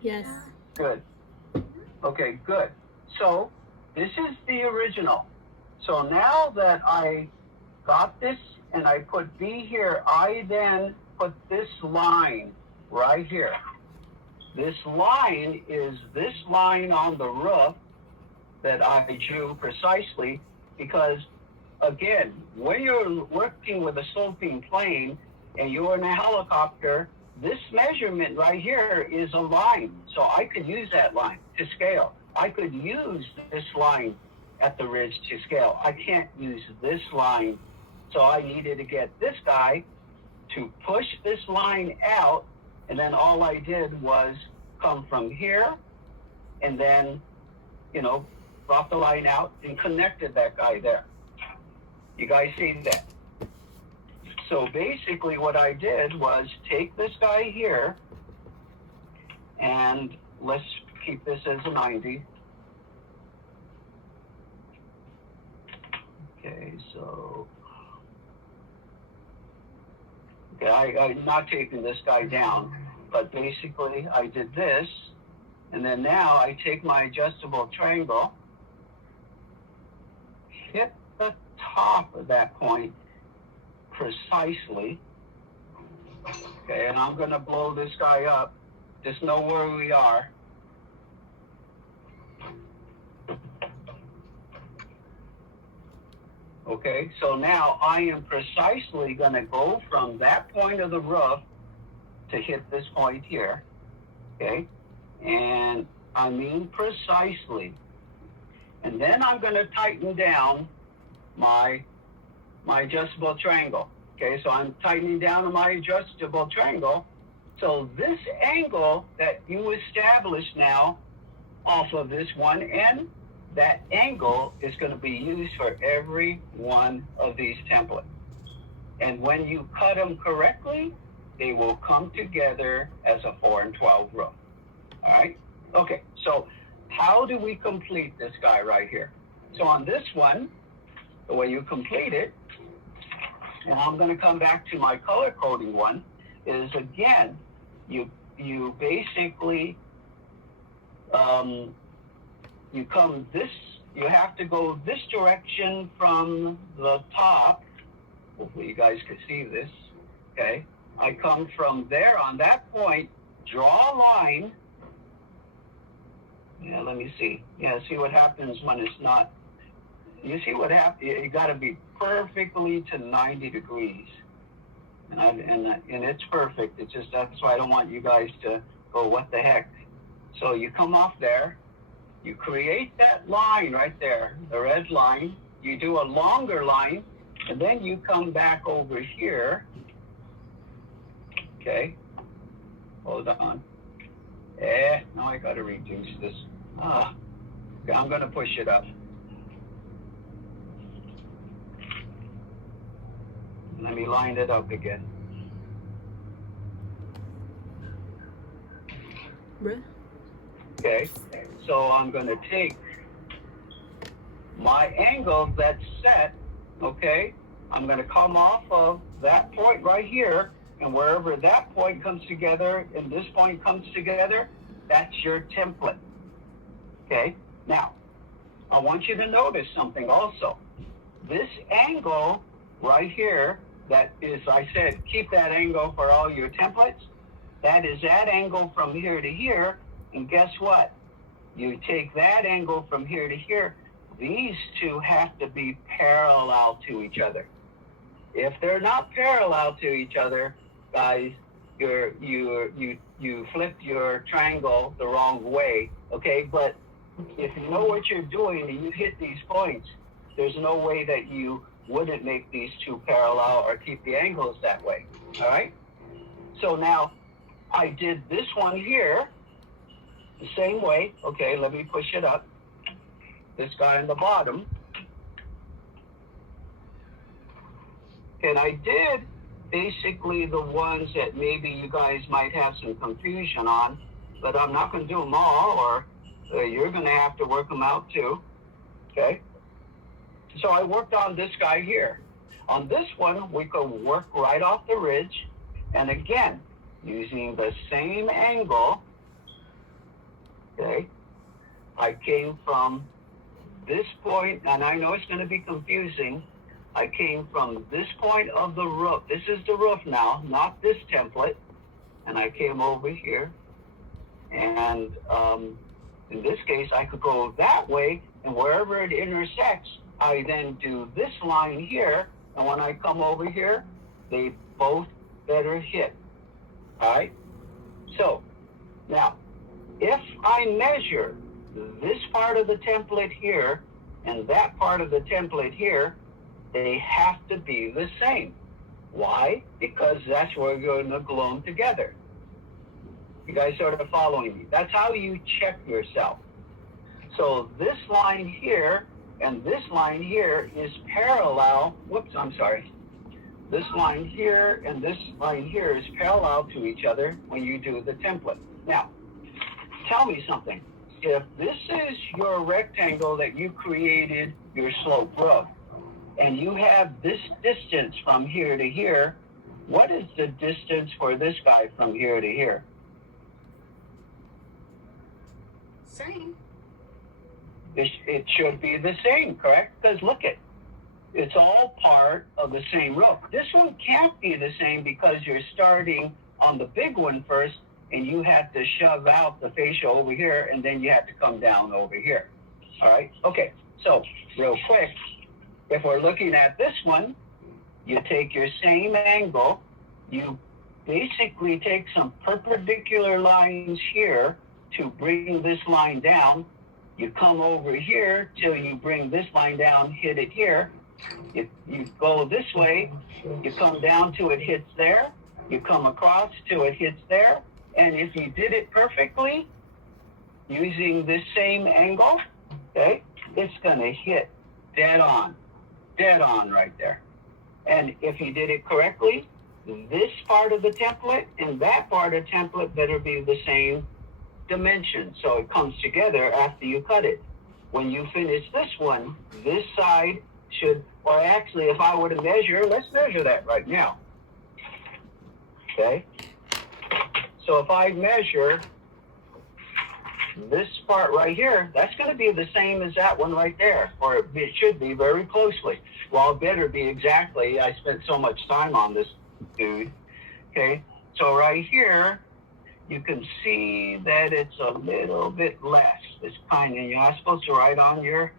Yes. Good. Okay, good. So this is the original. So now that I got this and I put B here, I then put this line right here. This line is this line on the roof that I drew precisely because, again, when you're working with a sloping plane and you're in a helicopter, this measurement right here is a line. So I could use that line to scale. I could use this line at the ridge to scale. I can't use this line. So I needed to get this guy to push this line out. And then all I did was come from here and then, brought the line out and connected that guy there. You guys see that? So basically what I did was take this guy here and let's keep this as a 90. Okay, so I'm not taking this guy down, but basically I did this, and then now I take my adjustable triangle, hit the top of that point precisely, okay, and I'm gonna blow this guy up. Just know where we are. Okay, so now I am precisely going to go from that point of the roof to hit this point here, okay? And I mean precisely. And then I'm going to tighten down my adjustable triangle, okay? So I'm tightening down on my adjustable triangle. So this angle that you establish now off of this one end, that angle is going to be used for every one of these templates. And when you cut them correctly, they will come together as a 4 and 12 roof. All right? Okay, so how do we complete this guy right here? So on this one, the way you complete it, and I'm going to come back to my color coding one, is again, you basically, you have to go this direction from the top. Hopefully you guys can see this, okay? I come from there on that point, draw a line. Yeah, let me see. Yeah, see what happens when it's not. You see what happens? You got to be perfectly to 90 degrees. And it's perfect. It's just, that's why I don't want you guys to go, what the heck? So you come off there. You create that line right there, the red line. You do a longer line, and then you come back over here. Okay, hold on. Now I got to reduce this. Okay, I'm going to push it up. Let me line it up again. Okay, so I'm going to take my angle that's set, okay? I'm going to come off of that point right here, and wherever that point comes together and this point comes together, that's your template, okay? Now, I want you to notice something also. This angle right here, that is, I said, keep that angle for all your templates. That is that angle from here to here, and guess what? You take that angle from here to here. These two have to be parallel to each other. If they're not parallel to each other, guys, you flipped your triangle the wrong way, okay? But if you know what you're doing and you hit these points, there's no way that you wouldn't make these two parallel or keep the angles that way, all right? So now I did this one here the same way. Okay, let me push it up. This guy on the bottom. And I did basically the ones that maybe you guys might have some confusion on, but I'm not going to do them all, or you're going to have to work them out too, okay? So I worked on this guy here. On this one, we could work right off the ridge, and again, using the same angle, okay, I came from this point, and I know it's going to be confusing. I came from this point of the roof. This is the roof now, not this template. And I came over here. And in this case, I could go that way, and wherever it intersects, I then do this line here. And when I come over here, they both better hit. All right? So, now, if I measure this part of the template here and that part of the template here, they have to be the same. Why? Because that's where we're going to glue them together. You guys sort of following me? That's how you check yourself. So this line here and this line here is parallel. Whoops, I'm sorry. This line here and this line here is parallel to each other when you do the template. Now, tell me something. If this is your rectangle that you created your slope roof, and you have this distance from here to here, what is the distance for this guy from here to here? Same. It should be the same, correct? Because look it's all part of the same roof. This one can't be the same because you're starting on the big one first, and you have to shove out the fascia over here, and then you have to come down over here. All right? Okay, so real quick, if we're looking at this one, you take your same angle, you basically take some perpendicular lines here to bring this line down. You come over here till you bring this line down, hit it here. You go this way, you come down till it hits there, you come across till it hits there, and if you did it perfectly, using this same angle, okay, it's gonna hit dead on right there. And if you did it correctly, this part of the template and that part of the template better be the same dimension, so it comes together after you cut it. When you finish this one, this side should, or actually if I were to measure, let's measure that right now. Okay? So if I measure this part right here, that's going to be the same as that one right there, or it should be very closely. Well, it better be exactly. I spent so much time on this dude. Okay, so right here, you can see that it's a little bit less. It's kind of, you're not supposed to write on your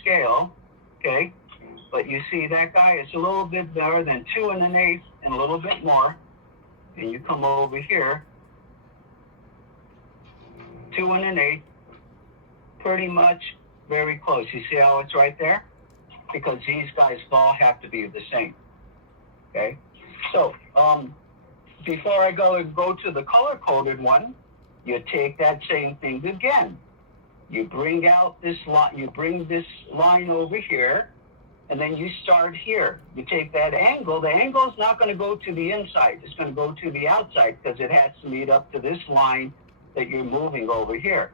scale, okay? But you see that guy, it's a little bit better than 2 1/8 and a little bit more. And you come over here, 2 1/8, pretty much very close. You see how it's right there? Because these guys all have to be the same. Okay? So, before I go to the color-coded one, you take that same thing again. You bring out this line, you bring this line over here, and then you start here. You take that angle. The angle is not going to go to the inside. It's going to go to the outside because it has to meet up to this line that you're moving over here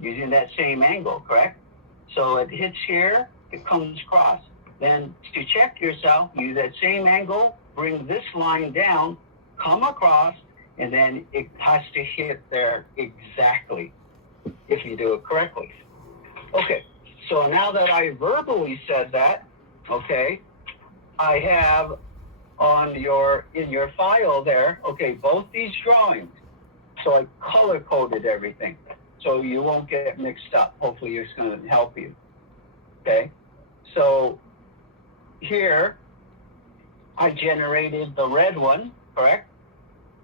using that same angle, correct? So it hits here, it comes across. Then to check yourself, use that same angle, bring this line down, come across, and then it has to hit there exactly if you do it correctly. Okay, so now that I verbally said that, okay, I have in your file there, okay, both these drawings. So I color-coded everything, so you won't get mixed up. Hopefully it's going to help you, okay? So here, I generated the red one, correct?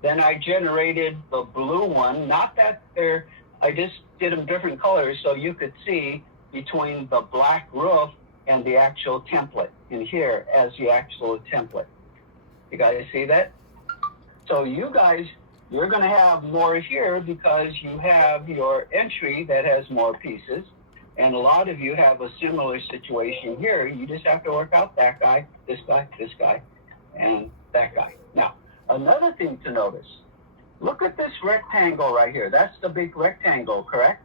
Then I generated the blue one. Not that I just did them different colors so you could see between the black roof and the actual template in here as the actual template. You guys see that? So you guys, you're going to have more here because you have your entry that has more pieces. And a lot of you have a similar situation here. You just have to work out that guy, this guy, and that guy. Now, another thing to notice, look at this rectangle right here. That's the big rectangle, correct?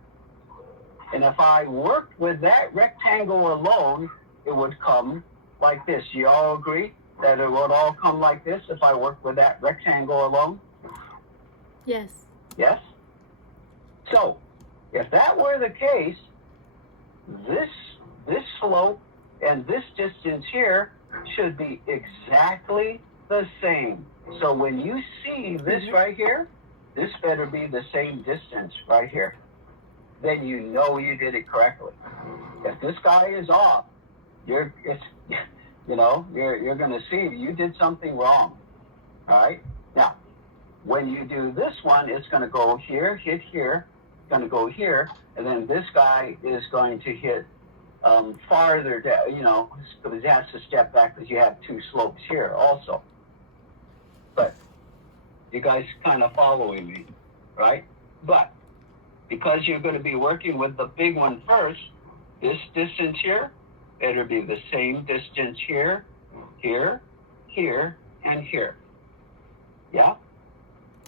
And if I worked with that rectangle alone, it would come like this. You all agree that it would all come like this if I worked with that rectangle alone? Yes. Yes? So, if that were the case, this slope and this distance here should be exactly the same. So when you see this right here, this better be the same distance right here. Then you know you did it correctly. If this guy is off, you're going to see you did something wrong. All right? Now, when you do this one, it's going to go here, hit here, going to go here, and then this guy is going to hit farther down, because he has to step back because you have two slopes here also. But you guys kind of following me, right? But because you're going to be working with the big one first, this distance here better be the same distance here, here, here, and here. Yeah?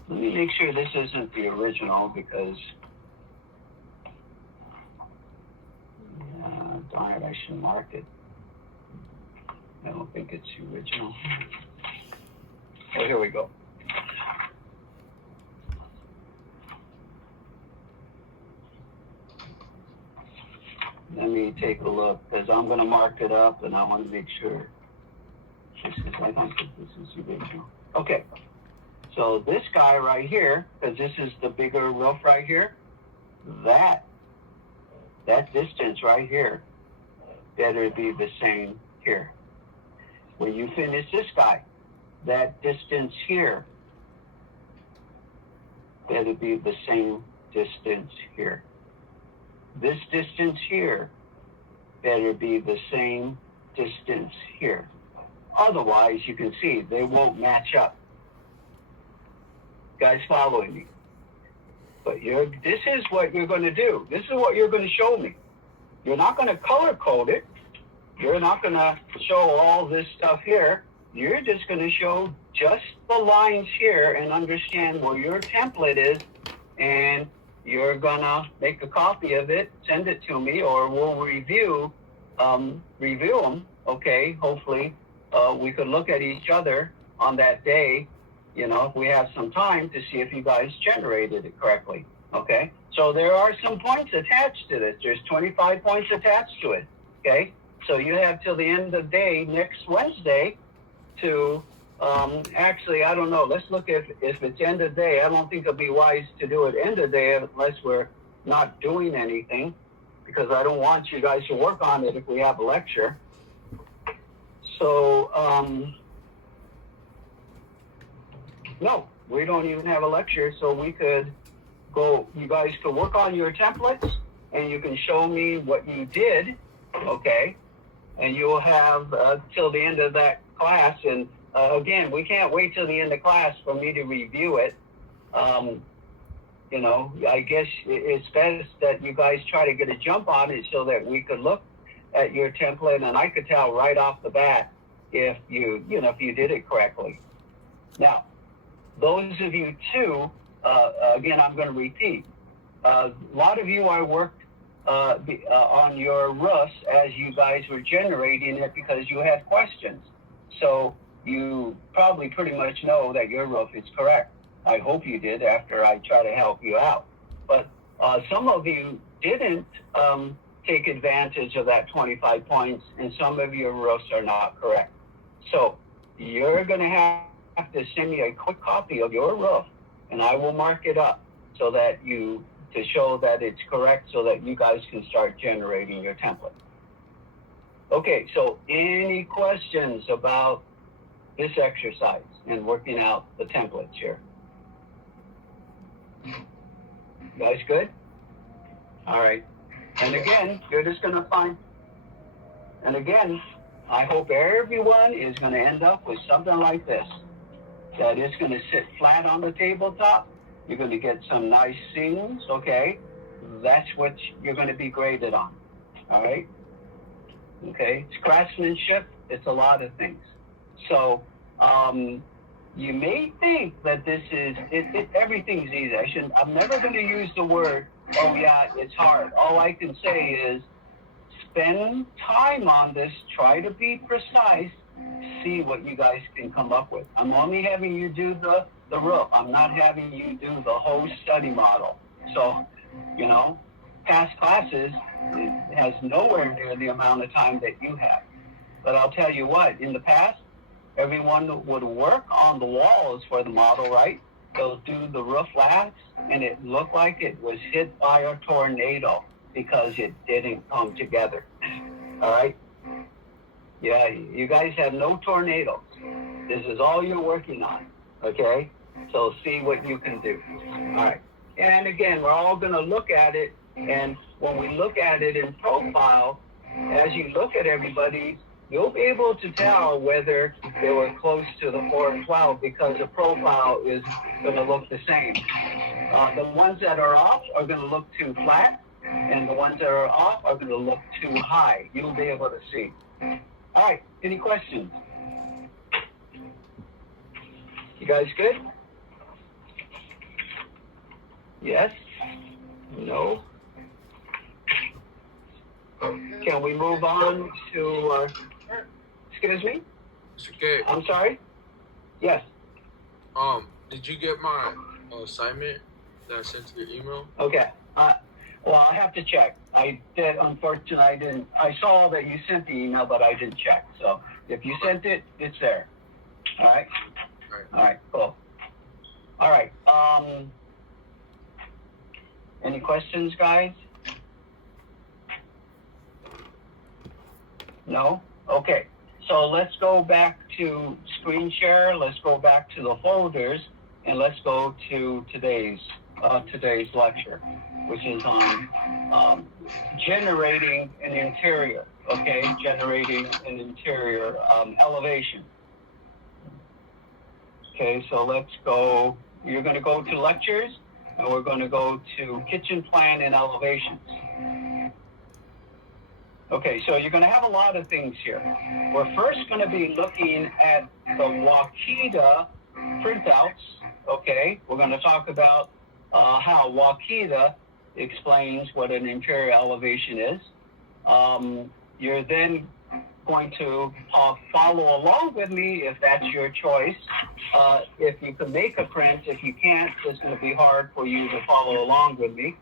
Let me make sure this isn't the original because, darn it, I should mark it. I don't think it's the original. Oh, here we go. Let me take a look because I'm going to mark it up and I want to make sure. I don't think this is the original. Okay. So this guy right here, because this is the bigger roof right here, that distance right here better be the same here. When you finish this guy, that distance here better be the same distance here. This distance here better be the same distance here. Otherwise, you can see they won't match up. Guys following me? But this is what you're going to do. This is what you're going to show me. You're not going to color code it. You're not going to show all this stuff here. You're just going to show just the lines here and understand where your template is, and you're going to make a copy of it, send it to me, or we'll review them, okay? Hopefully, we could look at each other on that day, if we have some time to see if you guys generated it correctly, okay? So there are some points attached to this. There's 25 points attached to it, okay? So you have till the end of the day next Wednesday to, actually, I don't know. Let's look if it's end of day. I don't think it'll be wise to do it end of day unless we're not doing anything, because I don't want you guys to work on it if we have a lecture. So, no, we don't even have a lecture, so we could go, you guys could work on your templates and you can show me what you did, okay? And you'll have till the end of that class. And again, we can't wait till the end of class for me to review it. I guess it's best that you guys try to get a jump on it so that we could look at your template and I could tell right off the bat if if you did it correctly. Now, those of you too, again, I'm going to repeat. A lot of you, I worked on your roofs as you guys were generating it because you had questions. So you probably pretty much know that your roof is correct. I hope you did after I try to help you out. But some of you didn't take advantage of that 25 points, and some of your roofs are not correct. So you're going to have to send me a quick copy of your roof, and I will mark it up so that to show that it's correct so that you guys can start generating your template. Okay, so any questions about this exercise and working out the templates here? You guys good? All right. And again, you're just going to find, and again, I hope everyone is going to end up with something like this. That is going to sit flat on the tabletop. You're going to get some nice seams, okay? That's what you're going to be graded on, all right? Okay, it's craftsmanship. It's a lot of things. So you may think that this is, everything's easy. I'm never going to use the word, oh yeah, it's hard. All I can say is spend time on this, try to be precise, see what you guys can come up with. I'm only having you do the roof. I'm not having you do the whole study model. So, you know, past classes it has nowhere near the amount of time that you have. But I'll tell you what, in the past, everyone would work on the walls for the model, right? They'll do the roof last, and it looked like it was hit by a tornado because it didn't come together. All right? Yeah, you guys have no tornadoes. This is all you're working on, okay? So see what you can do. All right. And again, we're all going to look at it, and when we look at it in profile, as you look at everybody, you'll be able to tell whether they were close to the 412 because the profile is going to look the same. The ones that are off are going to look too flat, and the ones that are off are going to look too high. You'll be able to see. All right, any questions? You guys good? Yes? No? Can we move on to, excuse me? Mr. K, I'm sorry? Yes. did you get my assignment that I sent to your email? Okay. Well, I have to check. I did, unfortunately, I didn't. I saw that you sent the email, but I didn't check. So if you sent it, it's there. All right? All right, cool. All right. Any questions, guys? No? Okay. So let's go back to screen share. Let's go back to the folders, and let's go to today's lecture, which is on generating an interior. Okay, generating an interior elevation. Okay, so let's go. You're going to go to lectures, and we're going to go to kitchen plan and elevations. Okay, so you're going to have a lot of things here. We're first going to be looking at the Wakita printouts. Okay, we're going to talk about how Wakita explains what an interior elevation is. You're then going to follow along with me if that's your choice. If you can make a print, if you can't, it's going to be hard for you to follow along with me.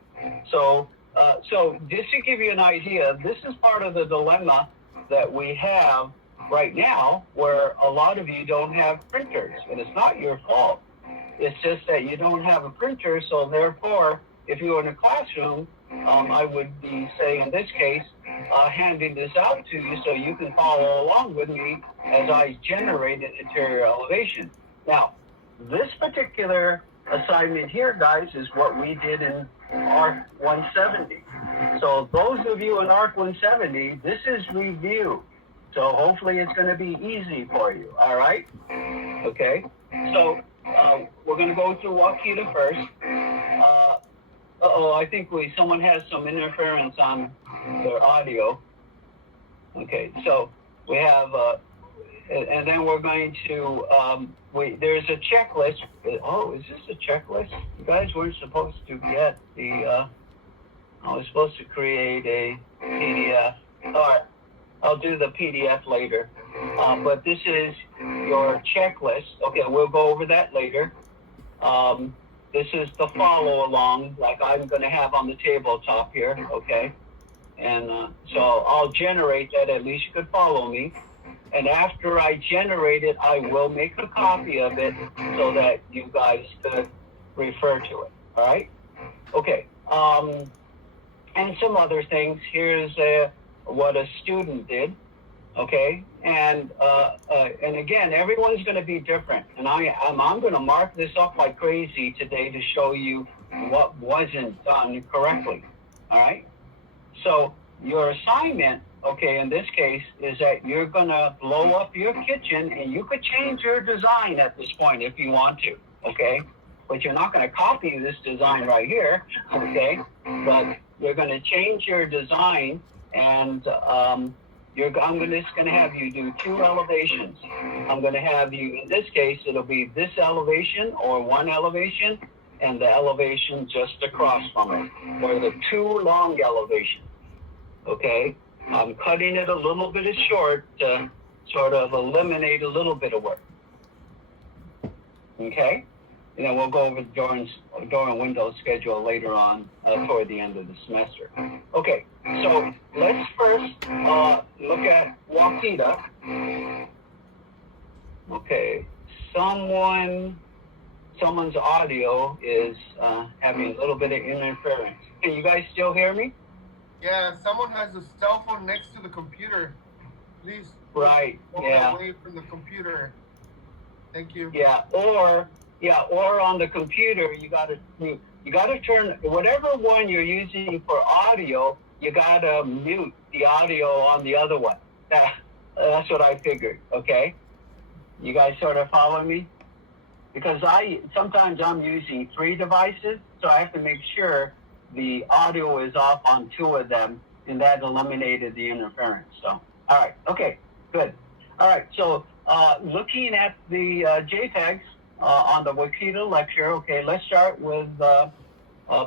So just to give you an idea, this is part of the dilemma that we have right now, where a lot of you don't have printers, and it's not your fault. It's just that you don't have a printer, so therefore, if you were in a classroom, I would be saying in this case, handing this out to you so you can follow along with me as I generate an interior elevation. Now, this particular assignment here, guys, is what we did in ARC 170. So those of you in ARC 170, this is review. So hopefully it's going to be easy for you, all right? Okay, so we're going to go through Wakita first. I think someone has some interference on their audio. Okay, so we have, and then we're going to, there's a checklist. Oh, is this a checklist? You guys weren't supposed to get I was supposed to create a PDF. All right, I'll do the PDF later. But this is your checklist. Okay, we'll go over that later. This is the follow along, like I'm going to have on the tabletop here, okay? And so I'll generate that, at least you could follow me. And after I generate it, I will make a copy of it so that you guys could refer to it, all right? Okay, and some other things. Here's what a student did, okay? And again, everyone's going to be different. And I'm going to mark this up like crazy today to show you what wasn't done correctly, all right? So your assignment, okay, in this case, is that you're going to blow up your kitchen, and you could change your design at this point if you want to, okay? But you're not going to copy this design right here, okay? But you're going to change your design, and I'm just going to have you do two elevations. I'm going to have you, in this case, it'll be this elevation or one elevation, and the elevation just across from it, or the two long elevations, okay? I'm cutting it a little bit short to sort of eliminate a little bit of work, okay? and then we'll go over door and window schedule later on toward the end of the semester. Okay, so let's first look at Waukeeta. Okay, someone's audio is having a little bit of interference. Can you guys still hear me? Yeah, someone has a cell phone next to the computer. Please. Right. Yeah. Away from the computer. Thank you. Yeah. Or on the computer, you gotta turn whatever one you're using for audio. You gotta mute the audio on the other one. That's what I figured. Okay. You guys sort of follow me? Because sometimes I'm using 3 devices, so I have to make sure the audio is off on 2 of them, and that eliminated the interference. So, all right, okay, good. All right, so looking at the JPEGs on the Waukeeta lecture, okay, let's start with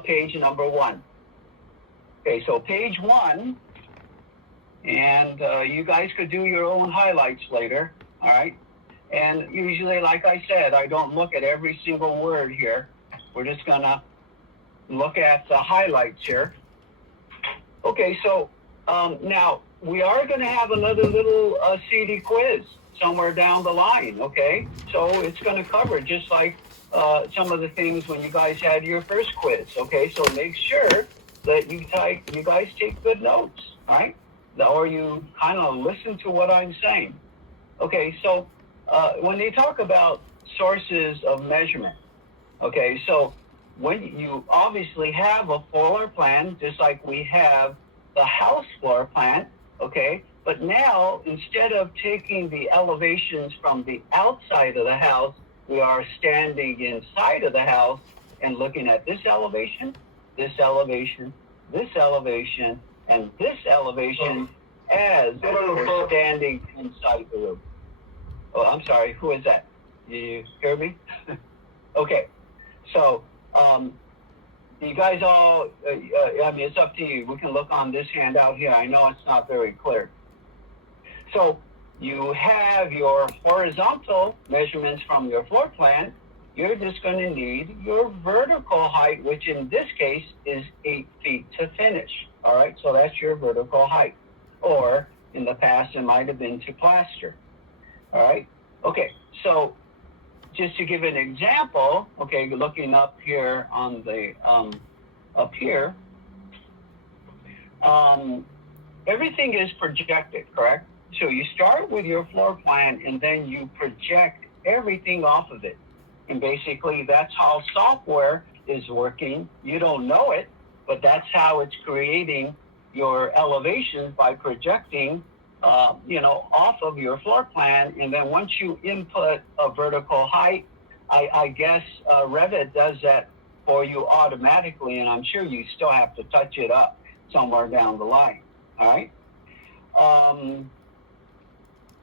page number 1. Okay, so page 1, and you guys could do your own highlights later, all right? And usually, like I said, I don't look at every single word here. We're just gonna look at the highlights here. Okay, so now we are gonna have another little CD quiz somewhere down the line, okay? So it's gonna cover just like some of the things when you guys had your first quiz, okay? So make sure that you guys take good notes, all right? Or you kind of listen to what I'm saying. Okay, so when they talk about sources of measurement, okay, so when you obviously have a floor plan, just like we have the house floor plan, okay, but now instead of taking the elevations from the outside of the house, we are standing inside of the house and looking at this elevation, this elevation, this elevation, and this elevation as we're standing inside the room. Oh, I'm sorry. Who is that? You hear me? Okay. So, you guys all, I mean, it's up to you. We can look on this handout here. I know it's not very clear. So, you have your horizontal measurements from your floor plan. You're just going to need your vertical height, which in this case is 8 feet to finish. All right. So, that's your vertical height. Or, in the past, it might have been to plaster. All right. Okay. So, just to give an example, okay, looking up here on the up here, everything is projected, correct? So you start with your floor plan and then you project everything off of it, and basically that's how software is working. You don't know it, but that's how it's creating your elevations by projecting off of your floor plan. And then once you input a vertical height, I guess Revit does that for you automatically, and I'm sure you still have to touch it up somewhere down the line. All right.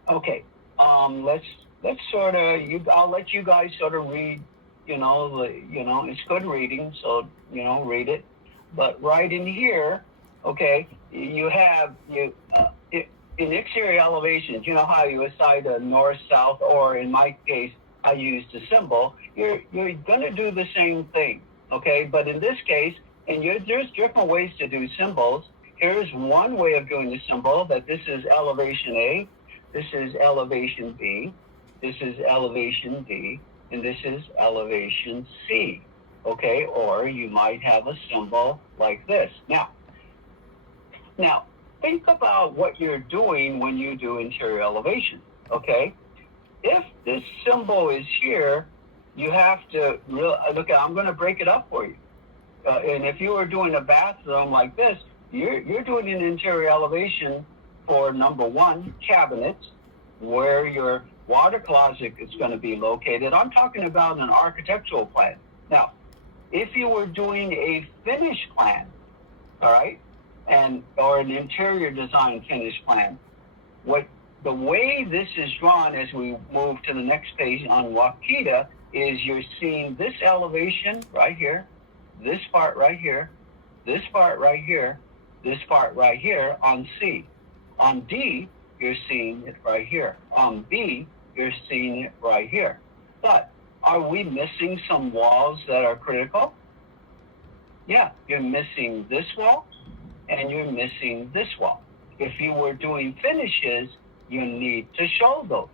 Okay. Let's sort of I'll let you guys sort of read. It's good reading, so read it. But right in here, okay, you have in exterior elevations, you know how you assign a north, south, or in my case, I used a symbol. You're going to do the same thing, okay? But in this case, there's different ways to do symbols. Here's one way of doing the symbol, that this is elevation A, this is elevation B, this is elevation D, and this is elevation C, okay? Or you might have a symbol like this. Now, think about what you're doing when you do interior elevation, okay? If this symbol is here, you have to look at, I'm going to break it up for you. And if you were doing a bathroom like this, you're doing an interior elevation for number 1, cabinets, where your water closet is going to be located. I'm talking about an architectural plan. Now, if you were doing a finish plan, all right, or an interior design finish plan, the way this is drawn as we move to the next page on Waukeeta is you're seeing this elevation right here, this part right here, this part right here, this part right here on C. On D, you're seeing it right here. On B, you're seeing it right here. But Are we missing some walls that are critical? Yeah, you're missing this wall and you're missing this wall. If you were doing finishes, you need to show those.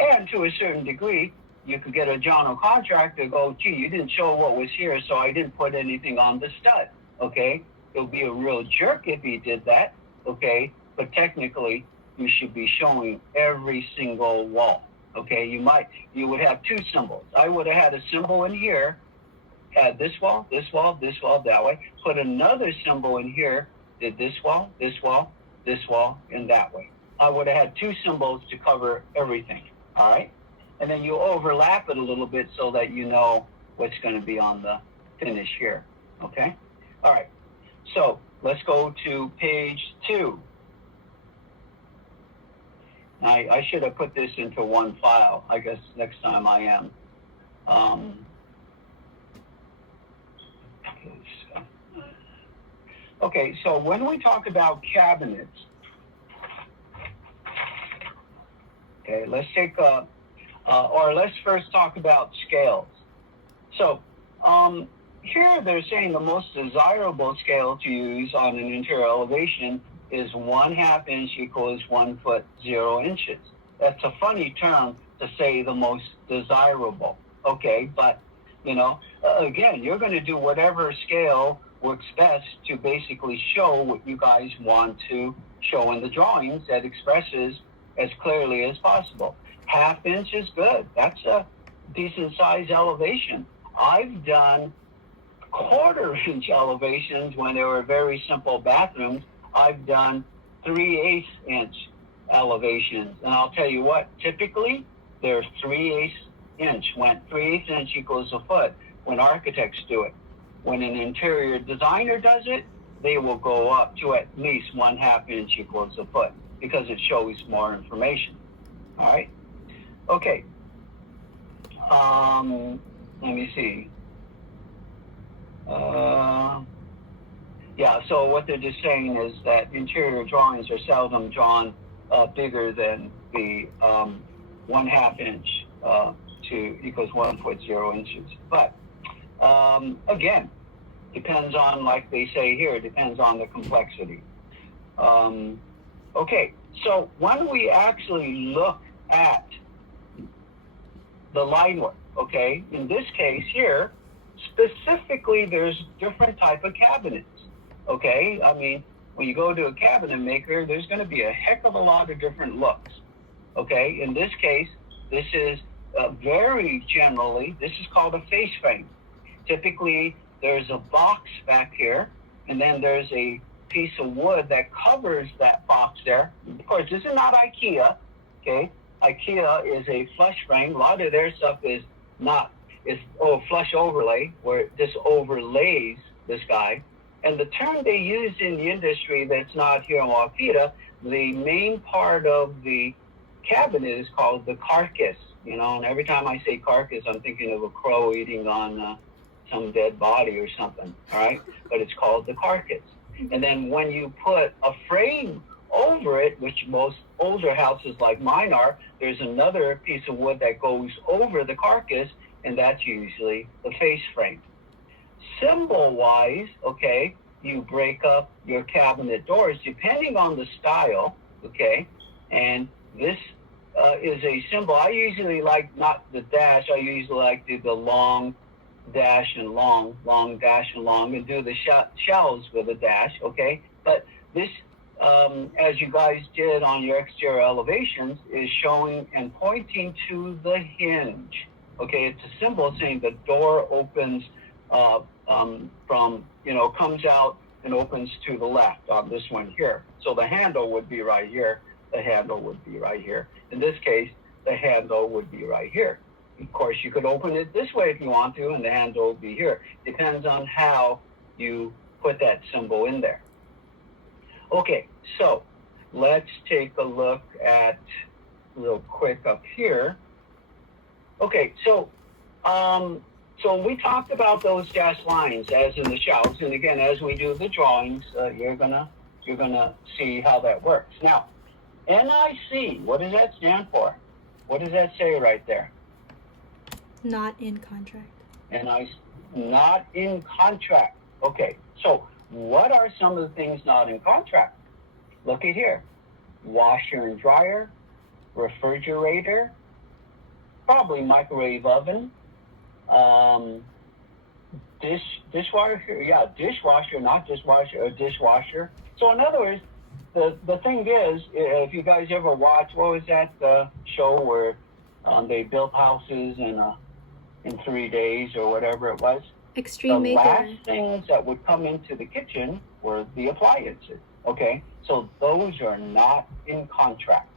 And to a certain degree, you could get a general contractor to go, gee, you didn't show what was here, so I didn't put anything on the stud, okay? It would be a real jerk if he did that, okay? But technically, you should be showing every single wall, okay? You would have two symbols. I would have had a symbol in here, had this wall, this wall, this wall, that way. Put another symbol in here, did this wall, this wall, this wall, and that way. I would have had two symbols to cover everything, all right? And then you overlap it a little bit so that you know what's going to be on the finish here, okay? All right, so let's go to page 2. I should have put this into one file. I guess next time I am. Okay, so when we talk about cabinets, okay, let's take or let's first talk about scales. So here they're saying the most desirable scale to use on an interior elevation is 1/2 inch equals 1 foot 0 inches. That's a funny term to say the most desirable, okay? But, you know, again, you're going to do whatever scale works best to basically show what you guys want to show in the drawings that expresses as clearly as possible. 1/2 inch is good. That's a decent size elevation. I've done 1/4 inch elevations when they were very simple bathrooms. I've done 3/8 inch elevations. And I'll tell you what, typically they're 3/8 inch. When 3/8 inch equals a foot when architects do it. When an interior designer does it, they will go up to at least 1/2 inch equals a foot because it shows more information. All right. Okay. Let me see. Yeah, so what they're just saying is that interior drawings are seldom drawn bigger than the 1/2 inch to equals 1 foot 0 inches. But again, depends on, like they say here, it depends on the complexity. Okay, so when we actually look at the line work, okay, in this case here, specifically there's different type of cabinets. Okay, I mean, when you go to a cabinet maker, there's going to be a heck of a lot of different looks. Okay, in this case, this is very generally, this is called a face frame. Typically, there's a box back here, and then there's a piece of wood that covers that box there. Of course, this is not IKEA. Okay, IKEA is a flush frame. A lot of their stuff is not. It's flush overlay, where this overlays this guy. And the term they use in the industry that's not here in Waukeeta, the main part of the cabinet is called the carcass, you know, and every time I say carcass, I'm thinking of a crow eating on some dead body or something, all right? But it's called the carcass. And then when you put a frame over it, which most older houses like mine are, there's another piece of wood that goes over the carcass, and that's usually the face frame. Symbol-wise, okay, you break up your cabinet doors depending on the style, okay, and this is a symbol. I usually like not the dash, I usually like do the long dash and long dash and long, and do the shells with a dash, okay, but this, as you guys did on your exterior elevations, is showing and pointing to the hinge, okay, it's a symbol saying the door opens from, you know, comes out and opens to the left on this one here. So the handle would be right here. The handle would be right here. In this case, the handle would be right here. Of course, you could open it this way if you want to, and the handle will be here. Depends on how you put that symbol in there. Okay, so let's take a look at real quick up here. Okay, so we talked about those dashed lines as in the shelves, and again, as we do the drawings, you're gonna see how that works. Now, NIC, what does that stand for? What does that say right there? Not in contract. And not in contract. Okay, so what are some of the things not in contract? Look at here. Washer and dryer, refrigerator, probably microwave oven, dishwasher, dishwasher, not dishwasher, or dishwasher. So in other words, the thing is, if you guys ever watch, what was that show where they built houses in 3 days or whatever it was? Extreme The Makeover. last things that would come into the kitchen were the appliances. Okay, so those are not in contract.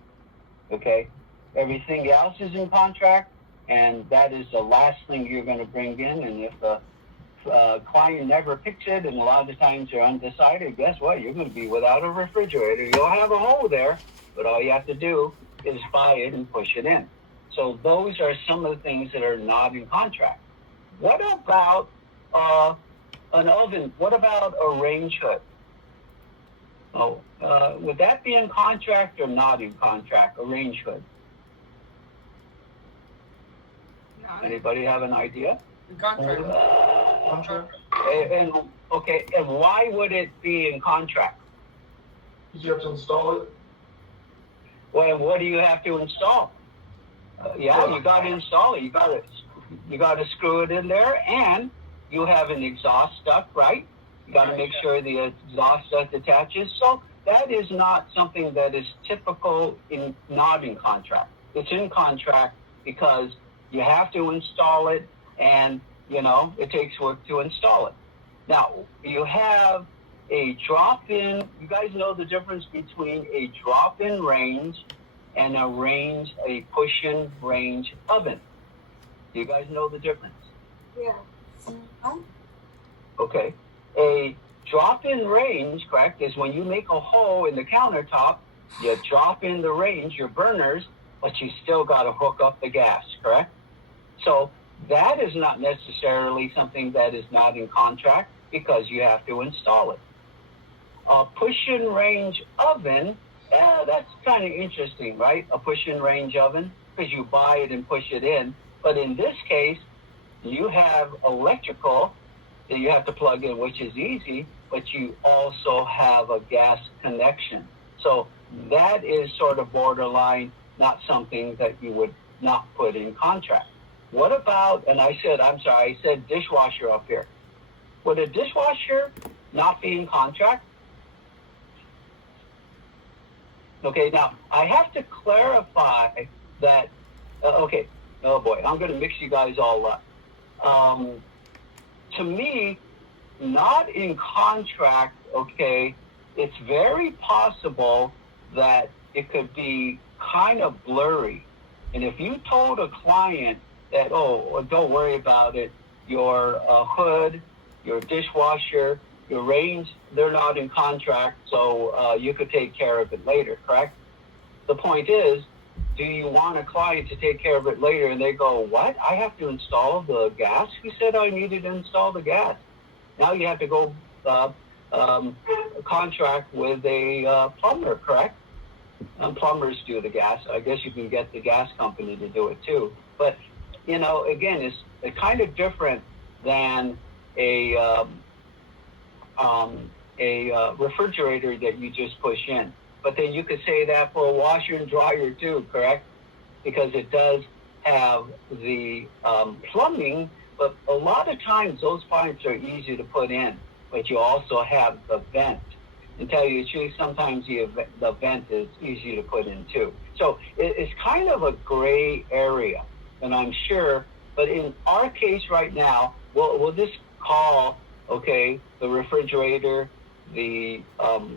Okay, everything else is in contract, and that is the last thing you're going to bring in. And if the client never picks it, and a lot of the times they're undecided, guess what? You're going to be without a refrigerator. You'll have a hole there, but all you have to do is buy it and push it in. So those are some of the things that are not in contract. What about an oven? What about a range hood? Oh, would that be in contract or not in contract? A range hood? Anybody have an idea? In contract. And okay, and why would it be in contract? You have to install it. Well, what do you have to install? You got to install it. You got to screw it in there, and you have an exhaust duct, right? You got to make sure the exhaust duct attaches. So that is not something that is typical not in contract. It's in contract because you have to install it, and it takes work to install it. Now you have a drop-in. You guys know the difference between a drop-in range and a push-in range oven. Do you guys know the difference? Yeah. Okay. A drop-in range, correct, is when you make a hole in the countertop, you drop in the range, your burners, but you still got to hook up the gas, correct? So that is not necessarily something that is not in contract because you have to install it. A push-in range oven, that's kind of interesting, right? A push-in range oven, because you buy it and push it in. But in this case, you have electrical that you have to plug in, which is easy, but you also have a gas connection. So that is sort of borderline, not something that you would not put in contract. What about, and I said dishwasher up here. Would a dishwasher not be in contract? Okay, now I have to clarify that, oh boy, I'm going to mix you guys all up. To me, not in contract, okay, it's very possible that it could be kind of blurry. And if you told a client that, don't worry about it, your hood, your dishwasher, your range, they're not in contract, so you could take care of it later, correct? The point is, do you want a client to take care of it later and they go, what? I have to install the gas? Who said I needed to install the gas? Now you have to go contract with a plumber, correct? And plumbers do the gas. I guess you can get the gas company to do it too. But, again, it's kind of different than a refrigerator that you just push in. But then you could say that for a washer and dryer too, correct? Because it does have the plumbing, but a lot of times those pipes are easy to put in, but you also have the vent. And tell you the truth, sometimes the vent is easy to put in too. So it's kind of a gray area, and I'm sure, but in our case right now, we'll just call, the refrigerator, the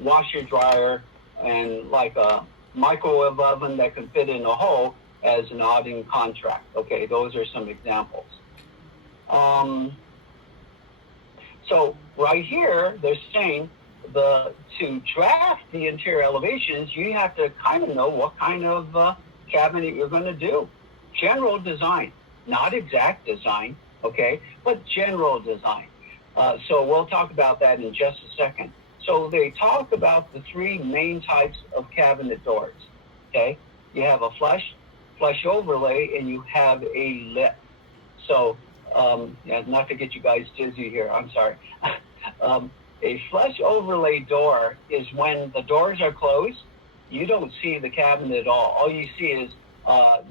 washer, dryer, and like a microwave oven that can fit in a hole as not in contract. Okay, those are some examples. So right here, they're saying to draft the interior elevations, you have to kind of know what kind of cabinet you're going to do. General design, not exact design, okay, but general design. So we'll talk about that in just a second. So they talk about the three main types of cabinet doors, okay? You have a flush overlay, and you have a lip. So, yeah, not to get you guys dizzy here, I'm sorry. A flush overlay door is when the doors are closed, you don't see the cabinet at all. All you see is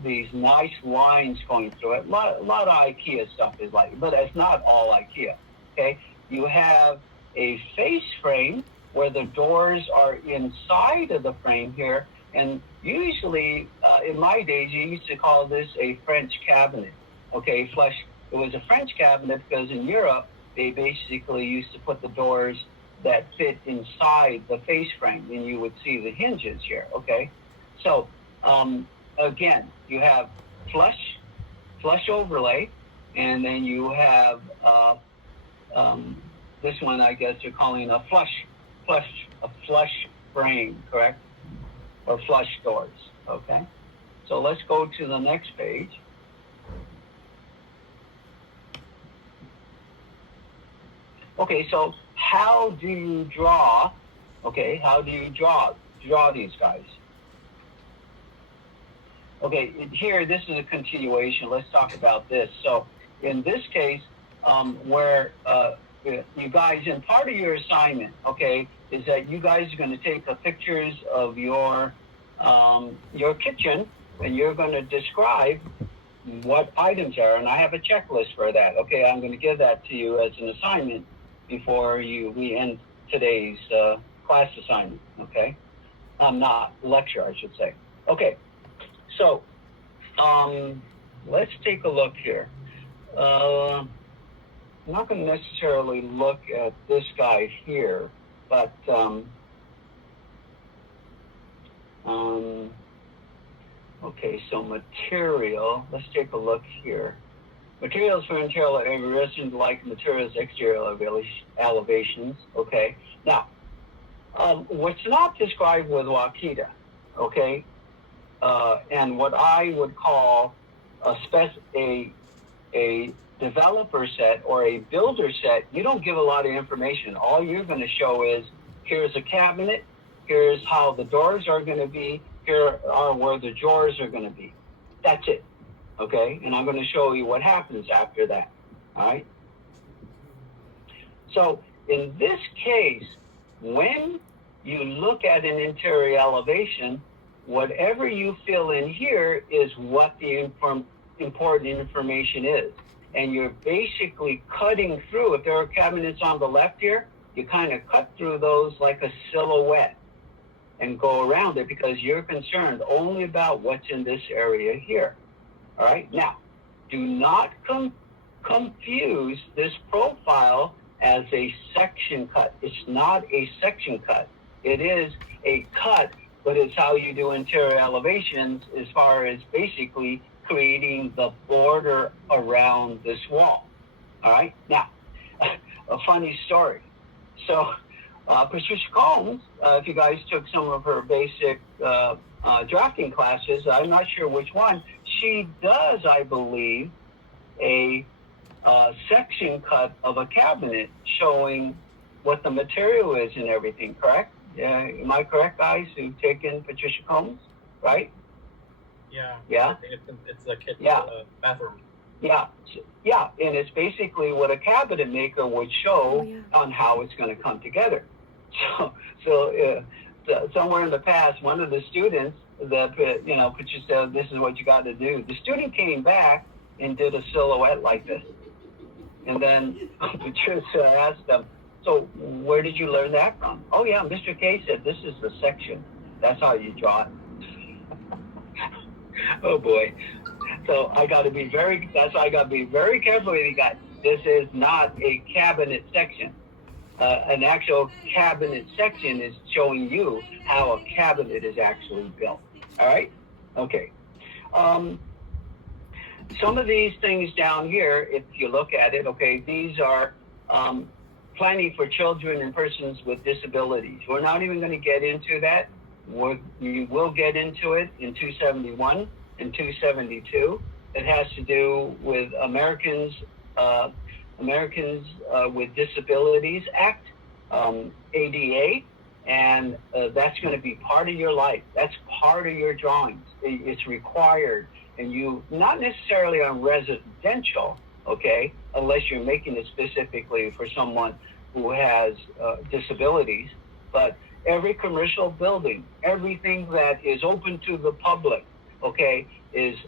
these nice lines going through it. A lot of IKEA stuff is like, but it's not all IKEA. Okay, you have a face frame where the doors are inside of the frame here, and usually in my days you used to call this a French cabinet. Okay, flush. It was a French cabinet because in Europe they basically used to put the doors that fit inside the face frame, and you would see the hinges here. Okay, so again, you have flush overlay, and then you have this one, I guess you're calling a flush frame, correct? Or flush doors. Okay, so let's go to the next page. Okay, so how do you draw? Okay, how do you draw these guys? Okay, here, this is a continuation. Let's talk about this. So in this case, where you guys, in part of your assignment, okay, is that you guys are going to take the pictures of your kitchen, and you're going to describe what items are, and I have a checklist for that. Okay, I'm going to give that to you as an assignment before we end today's class assignment, okay? Not lecture, I should say. Okay, so let's take a look here. I'm not going to necessarily look at this guy here, but okay, so material, let's take a look here. Materials for interior elevations, like materials exterior elevations, okay? Now, what's not described with Wakita, okay, and what I would call a developer set or a builder set, you don't give a lot of information. All you're going to show is, here's a cabinet, here's how the doors are going to be, here are where the drawers are going to be. That's it. Okay, and I'm going to show you what happens after that. All right. So in this case, when you look at an interior elevation, whatever you fill in here is what the important information is. And you're basically cutting through. If there are cabinets on the left here, you kind of cut through those like a silhouette and go around it, because you're concerned only about what's in this area here. All right, now, do not confuse this profile as a section cut. It's not a section cut. It is a cut, but it's how you do interior elevations as far as basically creating the border around this wall. All right, now, a funny story. So, Patricia Combs, if you guys took some of her basic drafting classes, I'm not sure which one, she does, I believe, a section cut of a cabinet showing what the material is and everything, correct? Am I correct, guys, who've taken Patricia Combs, right? Yeah. Yeah? It's the kitchen, Yeah. bathroom. Yeah, yeah, and it's basically what a cabinet maker would show on how it's going to come together. So somewhere in the past, one of the students that, Patricia said, this is what you got to do. The student came back and did a silhouette like this. And then Patricia asked them, so where did you learn that from? Oh yeah, Mr. K said, this is the section. That's how you draw it. Oh boy. So that's why I got to be very careful with you guys. This is not a cabinet section. An actual cabinet section is showing you how a cabinet is actually built. All right? Okay. Some of these things down here, if you look at it, okay, these are planning for children and persons with disabilities. We're not even going to get into that. We will get into it in 271 and 272. It has to do with Americans with Disabilities Act, ADA, and that's going to be part of your life. That's part of your drawings. It's required, and you, not necessarily on residential, okay? Unless you're making it specifically for someone who has disabilities. But every commercial building, everything that is open to the public, okay,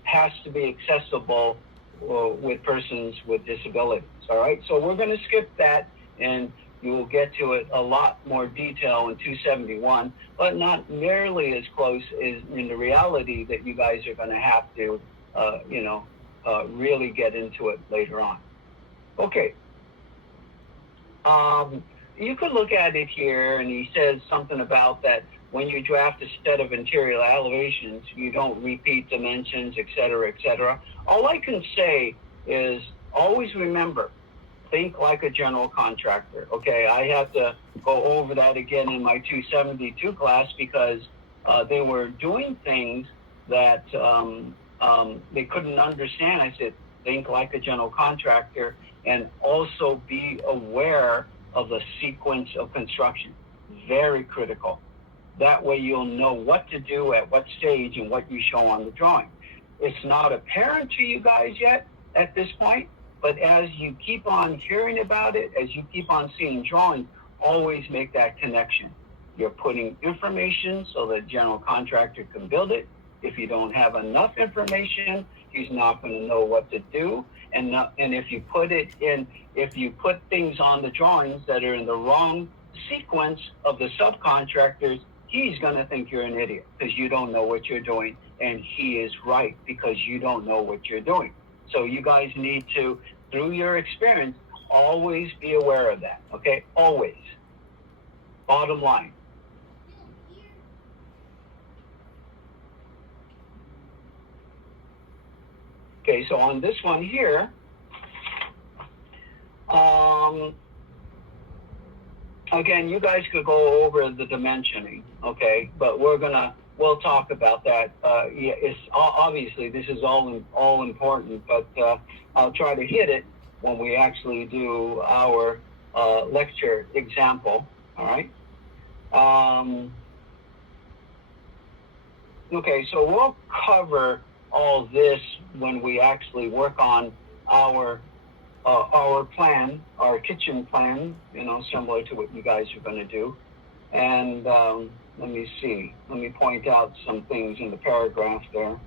has to be accessible with persons with disabilities. All right, so we're going to skip that, and you will get to it a lot more detail in 271, but not nearly as close as in the reality that you guys are going to have to, really get into it later on. Okay. You could look at it here, and he says something about that when you draft a set of interior elevations, you don't repeat dimensions, et cetera, All I can say is always remember, think like a general contractor. Okay, I have to go over that again in my 272 class because they were doing things that they couldn't understand. I said, think like a general contractor and also be aware of the sequence of construction. Very critical. That way you'll know what to do at what stage and what you show on the drawing. It's not apparent to you guys yet at this point, but as you keep on hearing about it, as you keep on seeing drawings, always make that connection. You're putting information so the general contractor can build it. If you don't have enough information, he's not going to know what to do. And if you put things on the drawings that are in the wrong sequence of the subcontractors, he's going to think you're an idiot because you don't know what you're doing. And he is right because you don't know what you're doing. So you guys need to, through your experience, always be aware of that. Okay? Always. Bottom line. Okay, so on this one here, again, you guys could go over the dimensioning, okay? But we'll talk about that. Yeah, it's obviously this is all important, but I'll try to hit it when we actually do our lecture example. All right. Okay, so we'll cover all this when we actually work on our plan, our kitchen plan, similar to what you guys are going to do. And let me see. Let me point out some things in the paragraph there.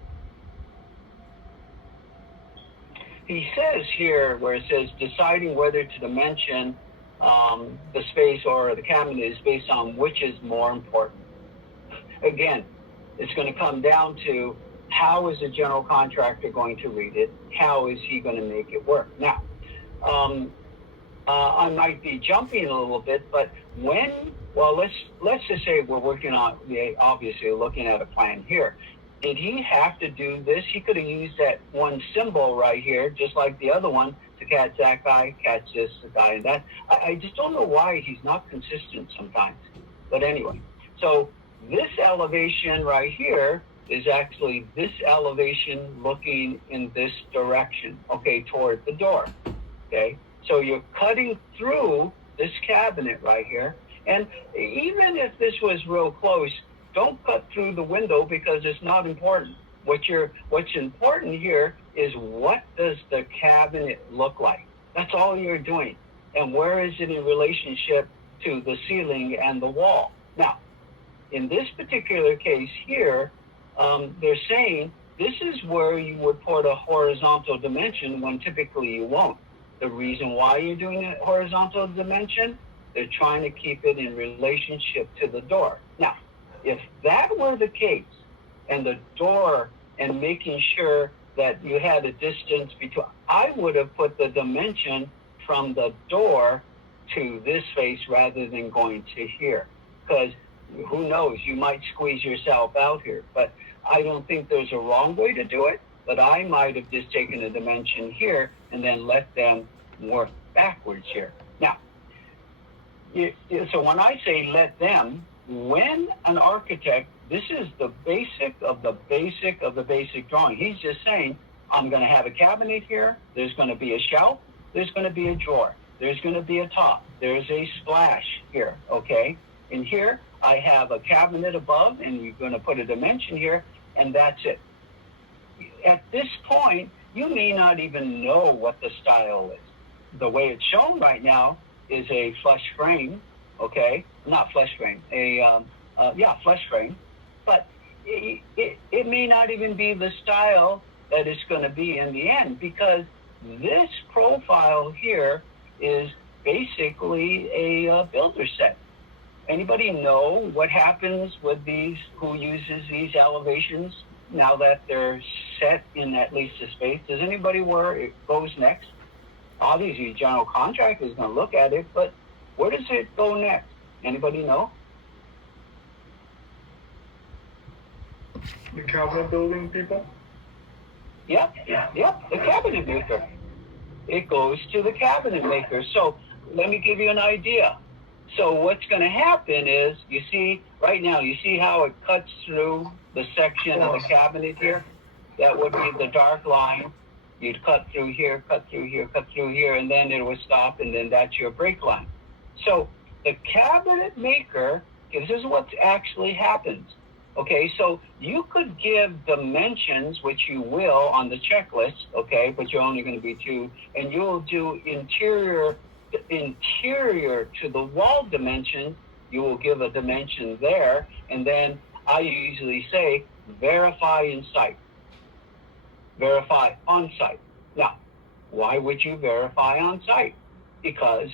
He says here, where it says deciding whether to dimension the space or the cabinet is based on which is more important. Again, it's going to come down to how is a general contractor going to read it? How is he going to make it work? Now, I might be jumping a little bit, but let's just say we're working on, obviously looking at a plan here. Did he have to do this? He could have used that one symbol right here, just like the other one, to catch that guy, catch this guy, and that. I just don't know why he's not consistent sometimes. But anyway, so this elevation right here is actually this elevation looking in this direction, okay, toward the door, okay? So you're cutting through this cabinet right here, and even if this was real close, don't cut through the window because it's not important. What's important here is what does the cabinet look like? That's all you're doing. And where is it in relationship to the ceiling and the wall? Now, in this particular case here, they're saying this is where you would put a horizontal dimension when typically you won't. The reason why you're doing a horizontal dimension, they're trying to keep it in relationship to the door. Now, if that were the case, and the door, and making sure that you had a distance between, I would have put the dimension from the door to this face rather than going to here. Because who knows, you might squeeze yourself out here. But I don't think there's a wrong way to do it, but I might have just taken a dimension here and then let them work backwards here. Now, so when I say let them, when an architect, this is the basic of the basic of the basic drawing. He's just saying, I'm going to have a cabinet here. There's going to be a shelf. There's going to be a drawer. There's going to be a top. There's a splash here, okay? And here, I have a cabinet above, and you're going to put a dimension here, and that's it. At this point, you may not even know what the style is. The way it's shown right now is a flush frame, okay? Not flush frame, flush frame. But it may not even be the style that it's going to be in the end, because this profile here is basically a builder set. Anybody know what happens with these, who uses these elevations now that they're set in at least a space? Does anybody where it goes next? Obviously, general contractor is going to look at it, but where does it go next? Anybody know? The cabinet building people? Yep, the cabinet maker. It goes to the cabinet maker. So let me give you an idea. So what's going to happen is, you see, right now, you see how it cuts through the section of the cabinet here? That would be the dark line. You'd cut through here, cut through here, cut through here, and then it would stop, and then that's your break line. So the cabinet maker, this is what actually happens. Okay, so you could give dimensions, which you will on the checklist, okay, but you're only going to be 2, and you'll do interior to the wall dimension. You will give a dimension there, and then I usually say verify in site. Verify on site. Now, why would you verify on site? Because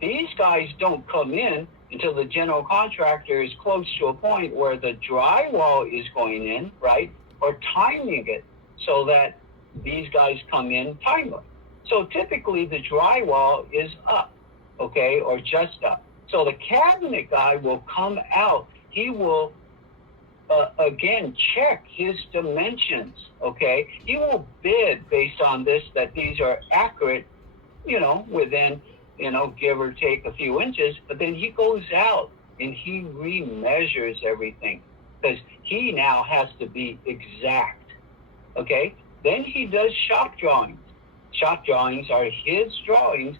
these guys don't come in until the general contractor is close to a point where the drywall is going in, right? Or timing it so that these guys come in timely. So typically the drywall is up, okay, or just up. So the cabinet guy will come out. He will again, check his dimensions, okay? He will bid based on this, that these are accurate, within, give or take a few inches, but then he goes out and he remeasures everything, because he now has to be exact, okay? Then he does shop drawings. Shop drawings are his drawings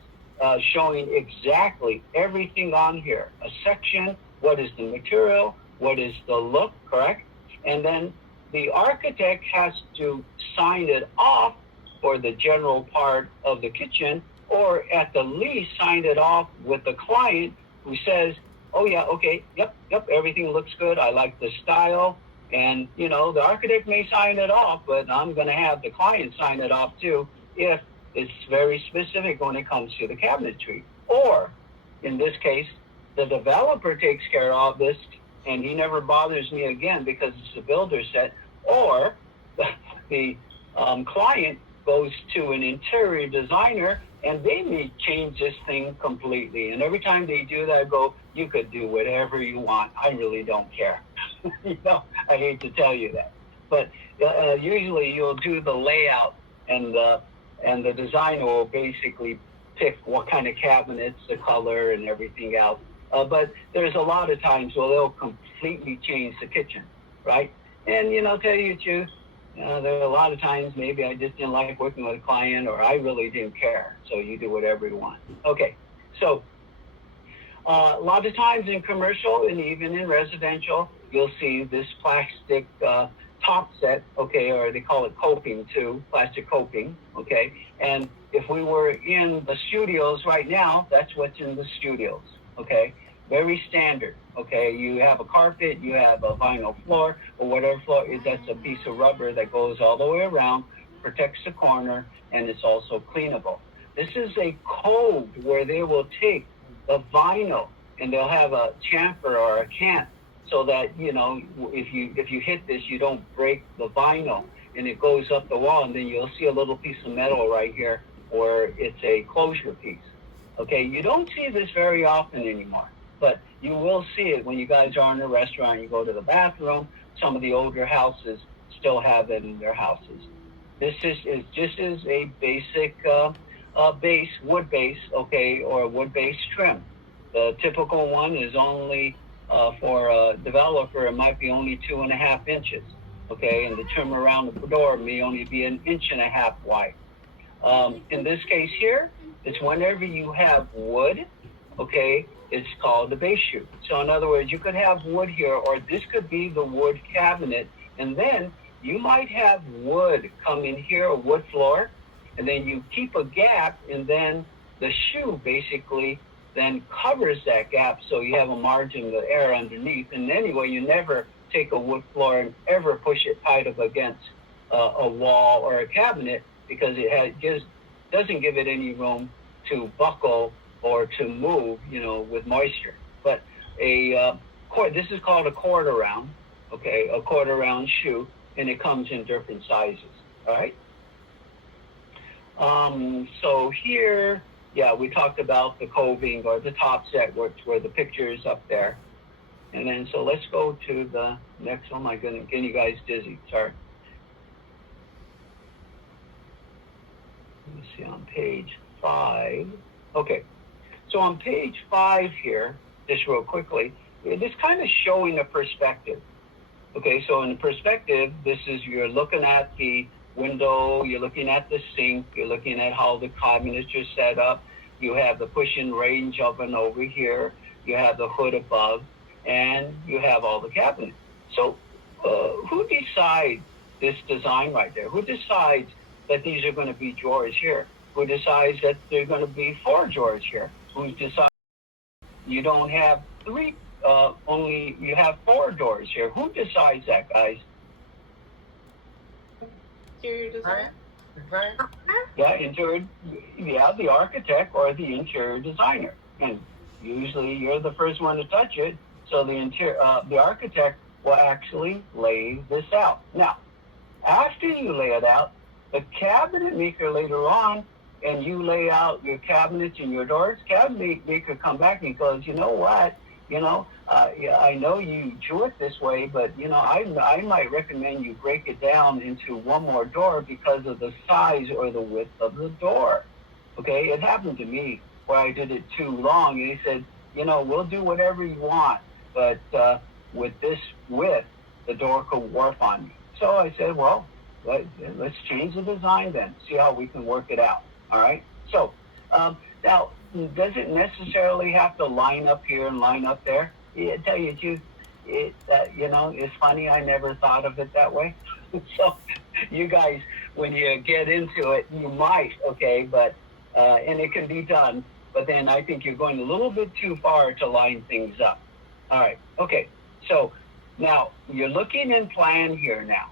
showing exactly everything on here. A section, what is the material, what is the look, correct? And then the architect has to sign it off for the general part of the kitchen, or at the least sign it off with the client who says, oh yeah, okay, yep, everything looks good, I like the style. And, the architect may sign it off, but I'm going to have the client sign it off too if it's very specific when it comes to the cabinetry. Or, in this case, the developer takes care of this, and he never bothers me again because it's a builder set, or the client goes to an interior designer and they may change this thing completely. And every time they do that, I go, you could do whatever you want. I really don't care. I hate to tell you that. But usually you'll do the layout, and the designer will basically pick what kind of cabinets, the color, and everything else. But there's a lot of times where they'll completely change the kitchen, right? And, tell you the truth, there are a lot of times maybe I just didn't like working with a client, or I really didn't care. So you do whatever you want. Okay, so a lot of times in commercial and even in residential, you'll see this plastic top set, okay, or they call it coping too, plastic coping, okay? And if we were in the studios right now, that's what's in the studios. Okay, very standard. Okay, you have a carpet, you have a vinyl floor, or whatever floor is. That's a piece of rubber that goes all the way around, protects the corner, and it's also cleanable. This is a code where they will take the vinyl and they'll have a chamfer or a cant, so that if you hit this, you don't break the vinyl, and it goes up the wall, and then you'll see a little piece of metal right here where it's a closure piece. Okay, you don't see this very often anymore, but you will see it when you guys are in a restaurant, you go to the bathroom. Some of the older houses still have it in their houses. This is a basic base, wood base, okay, or wood base trim. The typical one is only, for a developer, it might be only 2.5 inches, okay, and the trim around the door may only be 1.5 inches wide. In this case here, it's whenever you have wood, okay, it's called the base chute. So in other words, you could have wood here, or this could be the wood cabinet, and then you might have wood come in here, a wood floor, and then you keep a gap, and then the shoe basically then covers that gap, so you have a margin of air underneath. And anyway, you never take a wood floor and ever push it tight up against a wall or a cabinet, because just doesn't give it any room to buckle or to move, with moisture. But this is called a quarter round, okay, a quarter round shoe, and it comes in different sizes, all right? So here, we talked about the coving or the top set, where the picture is up there. And then, so let's go to the next one. My goodness, getting you guys dizzy, sorry. Let me see, on page 5. Okay, so on page 5 here, just real quickly, it's kind of showing a perspective. Okay, so in perspective, you're looking at the window, you're looking at the sink, you're looking at how the cabinets are set up. You have the push-in range oven over here, you have the hood above, and you have all the cabinets. So who decides this design right there? Who decides that these are going to be drawers here? Who decides that they're going to be 4 drawers here? Who decides you don't have 3, only you have 4 doors here? Who decides that, guys? Interior design. Yeah, the architect or the interior designer. And usually you're the first one to touch it, so the architect will actually lay this out. Now, after you lay it out, the cabinet maker later on, and you lay out your cabinets and your doors, cabinet maker come back and goes, you know what, I know you drew it this way, but I might recommend you break it down into one more door because of the size or the width of the door. Okay, it happened to me where I did it too long, and he said, we'll do whatever you want, but with this width, the door could warp on you. So I said, well, let's change the design then, see how we can work it out. All right. So now, does it necessarily have to line up here and line up there? I tell you the truth, it's funny. I never thought of it that way. So you guys, when you get into it, you might, okay, but and it can be done. But then I think you're going a little bit too far to line things up. All right. Okay. So now you're looking in plan here now.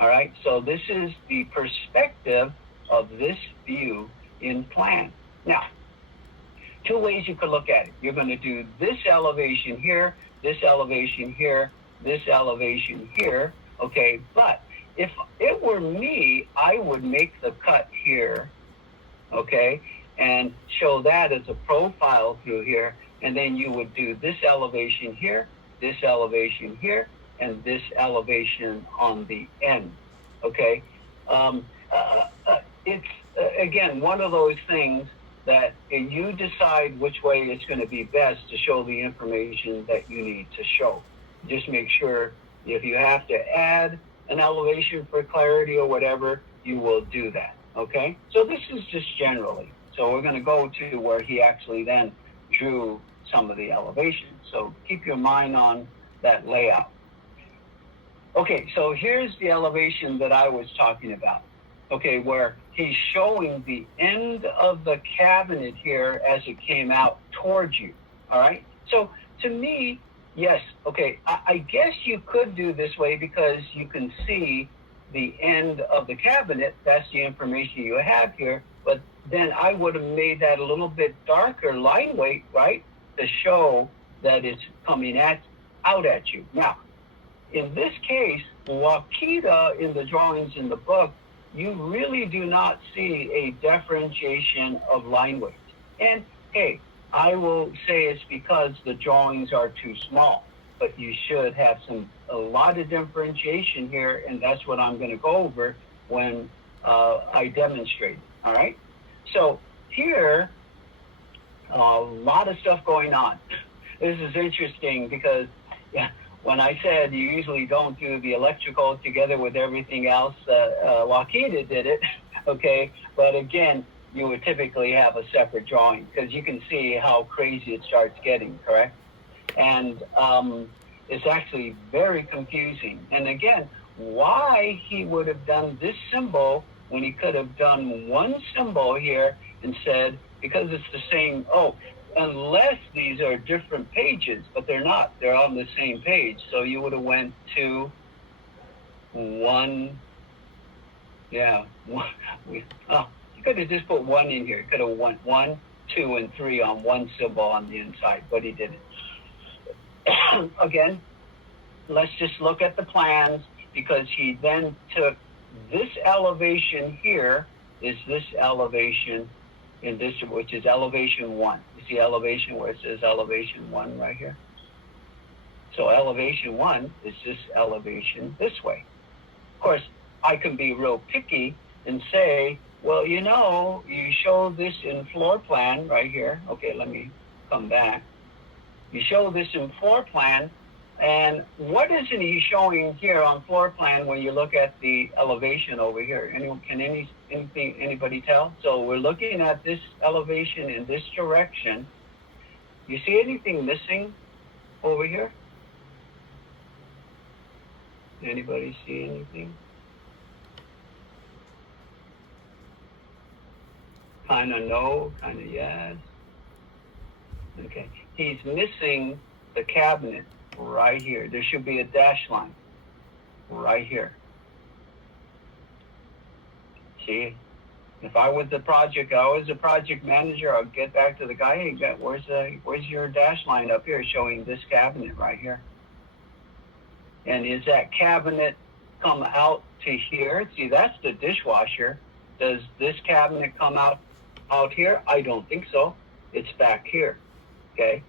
All right. So this is the perspective of this view in plan. Now, 2 ways you could look at it. You're going to do this elevation here, this elevation here, this elevation here, okay? But if it were me, I would make the cut here, okay? And show that as a profile through here, and then you would do this elevation here, this elevation here, and this elevation on the end, okay? It's, again, one of those things that you decide which way it's going to be best to show the information that you need to show. Just make sure if you have to add an elevation for clarity or whatever, you will do that, okay? So this is just generally. So we're going to go to where he actually then drew some of the elevations. So keep your mind on that layout. Okay, so here's the elevation that I was talking about. Okay, where he's showing the end of the cabinet here as it came out towards you, all right? So to me, yes, okay, I guess you could do this way because you can see the end of the cabinet. That's the information you have here, but then I would have made that a little bit darker line weight, right, to show that it's coming out at you. Now, in this case, Wakita, in the drawings in the book, you really do not see a differentiation of line weight. And hey, I will say it's because the drawings are too small, but you should have a lot of differentiation here, and that's what I'm going to go over when I demonstrate. All right. So here, a lot of stuff going on. This is interesting because, when I said you usually don't do the electrical together with everything else, Wakita did it, okay? But again, you would typically have a separate drawing because you can see how crazy it starts getting, correct? And it's actually very confusing. And again, why he would have done this symbol when he could have done one symbol here and said, because it's the same, unless these are different pages, but they're not, they're on the same page. So you would have went to one, you could have just put one in here. You could have went 1, 2, and 3 on one symbol on the inside, but he didn't. Again, let's just look at the plans, because he then took this elevation here is this elevation in this, which is elevation 1. You see elevation where it says elevation 1 right here? So elevation 1 is this elevation this way. Of course, I can be real picky and say, well, you know, you show this in floor plan right here. Okay, let me come back. You show this in floor plan, and what isn't he showing here on floor plan when you look at the elevation over here? Anybody tell? So we're looking at this elevation in this direction. You see anything missing over here? Anybody see anything? Kind of no, kind of yes. Okay, he's missing the cabinet right here. There should be a dash line right here. See, if I was the project manager, I'll get back to the guy. Hey, where's your dash line up here showing this cabinet right here? And is that cabinet come out to here? See, that's the dishwasher. Does this cabinet come out here? I don't think so. It's back here. Okay,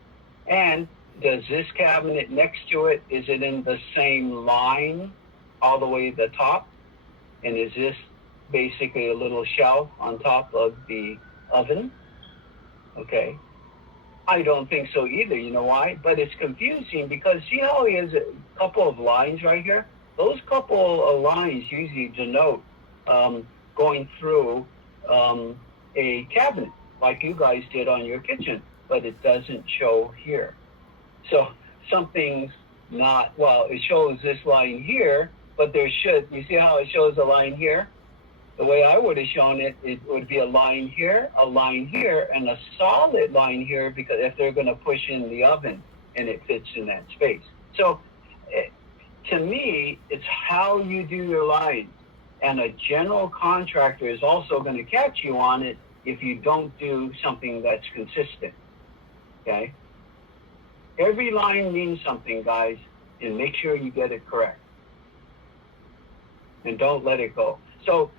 and does this cabinet next to it, is it in the same line all the way to the top? And is this basically a little shelf on top of the oven? Okay, I don't think so either. You know why? But it's confusing because see how he has a couple of lines right here? Those couple of lines usually denote going through a cabinet like you guys did on your kitchen, but it doesn't show here. So something's not, well, it shows this line here, but there should, you see how it shows a line here? The way I would have shown it, it would be a line here, and a solid line here, because if they're going to push in the oven and it fits in that space. So to me, it's how you do your lines. And a general contractor is also going to catch you on it if you don't do something that's consistent. Okay? Every line means something, guys, and make sure you get it correct. And don't let it go. So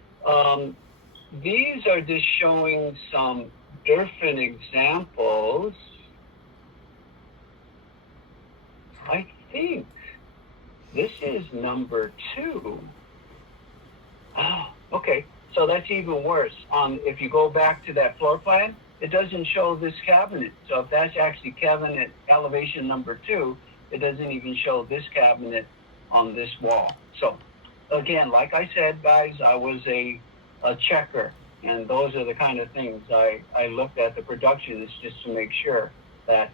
these are just showing some different examples. I think this is number 2. Oh, okay. So that's even worse. If you go back to that floor plan, it doesn't show this cabinet. So if that's actually cabinet elevation number 2, it doesn't even show this cabinet on this wall. So again, like I said, guys, I was a checker, and those are the kind of things I looked at the productions just to make sure that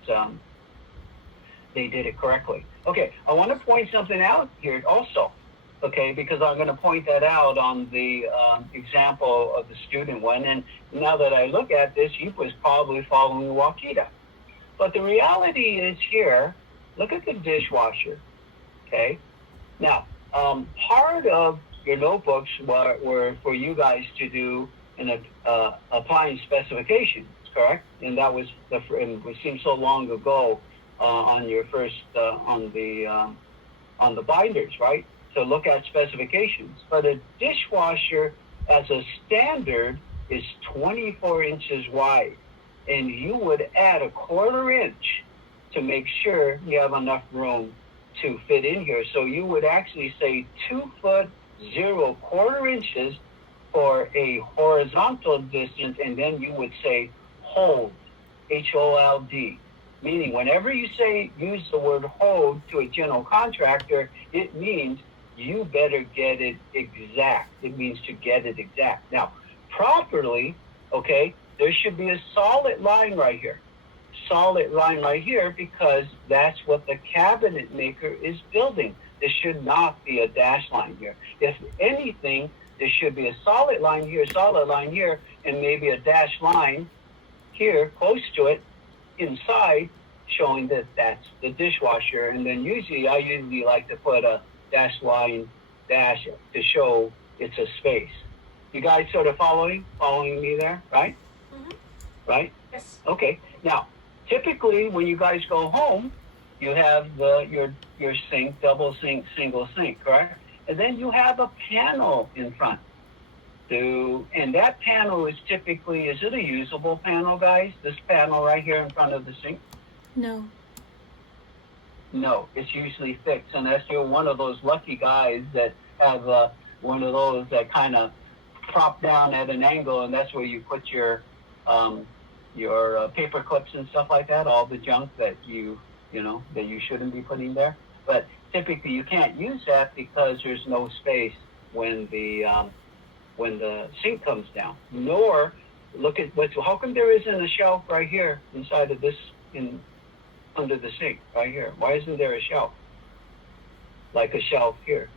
they did it correctly. Okay, I want to point something out here also. Okay, because I'm going to point that out on the example of the student one. And now that I look at this, he was probably following Wakita. But the reality is here, look at the dishwasher. Okay, now part of your notebooks were for you guys to do an applying specifications, correct? And that was it seems so long ago on your first on the binders, right? To look at specifications. But a dishwasher as a standard is 24 inches wide, and you would add a 1/4 inch to make sure you have enough room to fit in here. So you would actually say 2 foot 0 1/4 inches for a horizontal distance, and then you would say hold, H-O-L-D. Meaning whenever you use the word hold to a general contractor, it means you better get it exact. It means to get it exact. Now, properly, okay, there should be a solid line right here. solid line right here because that's what the cabinet maker is building. There should not be a dash line here. If anything, there should be a solid line here, and maybe a dash line here close to it inside, showing that that's the dishwasher. And then I usually like to put a dash line dash to show it's a space. You guys sort of following me there, right? Mhm. Right? Yes. Okay. Now, typically when you guys go home, you have your sink, double sink, single sink, correct? And then you have a panel in front. And that panel is typically, is it a usable panel, guys? This panel right here in front of the sink? No. No, it's usually fixed, unless you're one of those lucky guys that have one of those that kind of prop down at an angle, and that's where you put your paper clips and stuff like that, all the junk that you shouldn't be putting there. But typically you can't use that because there's no space when the sink comes down. Nor look at how come there isn't a shelf right here inside of this under the sink right here? Why isn't there a shelf? Like a shelf here.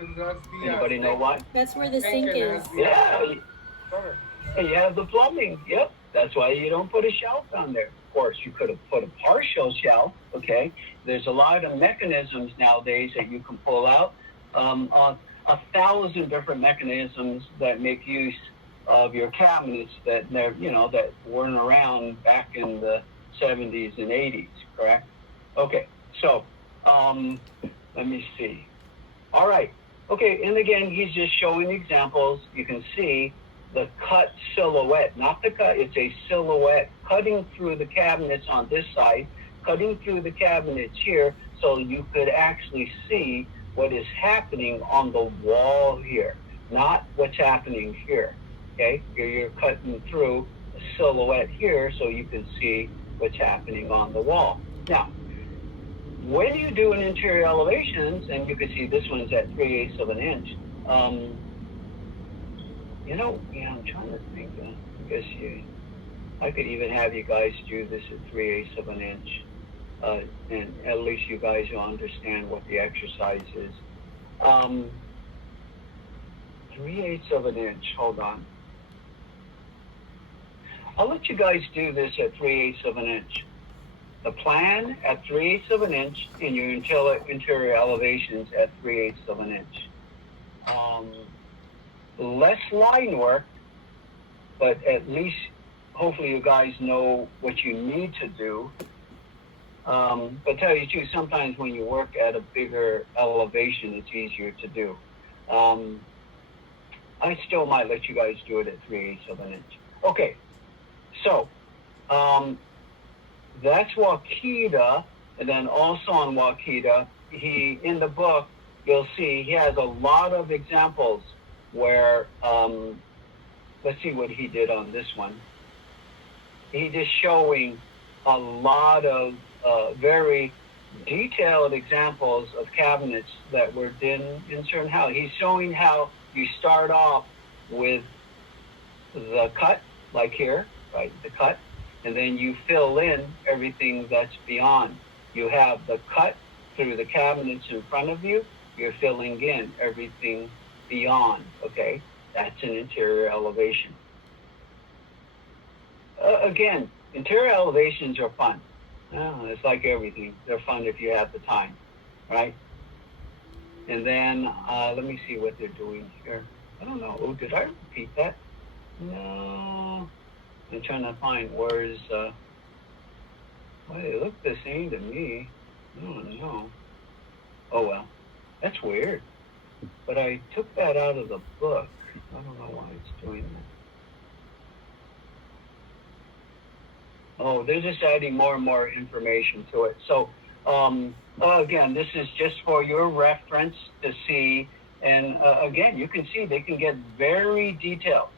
Anybody know why? That's where the sink is. Yeah. And you have the plumbing. Yep. That's why you don't put a shelf on there. Of course, you could have put a partial shelf. Okay. There's a lot of mechanisms nowadays that you can pull out. 1,000 different mechanisms that make use of your cabinets that that weren't around back in the 70s and 80s. Correct? Okay. So, let me see. All right. Okay. And again, he's just showing examples. You can see the cut silhouette, not the cut, it's a silhouette cutting through the cabinets on this side, cutting through the cabinets here, so you could actually see what is happening on the wall here, not what's happening here, okay? You're cutting through a silhouette here so you can see what's happening on the wall. Now, when you do an interior elevations, and you can see this one's at 3/8 of an inch, I'm trying to think. I guess I could even have you guys do this at 3/8 of an inch, and at least you guys will understand what the exercise is. 3/8 of an inch. Hold on. I'll let you guys do this at 3/8 of an inch. The plan at 3/8 of an inch, and your interior elevations at 3/8 of an inch. Less line work, but at least hopefully you guys know what you need to do. But tell you the truth, sometimes when you work at a bigger elevation, it's easier to do. I still might let you guys do it at 3/8 of an inch. Okay, so that's Wakita, and then also on Wakita, in the book, you'll see he has a lot of examples where, let's see what he did on this one. He just showing a lot of very detailed examples of cabinets that were done in certain how. He's showing how you start off with the cut, like here, right, the cut, and then you fill in everything that's beyond. You have the cut through the cabinets in front of you, you're filling in everything beyond, okay? That's an interior elevation. Again, interior elevations are fun. It's like everything. They're fun if you have the time, right? And then, let me see what they're doing here. I don't know. Oh, did I repeat that? No. I'm trying to find where's, well, they look the same to me. I don't know. Oh, well. That's weird. But I took that out of the book. I don't know why it's doing that. Oh, they're just adding more and more information to it. So, again, this is just for your reference to see. And again, you can see they can get very detailed.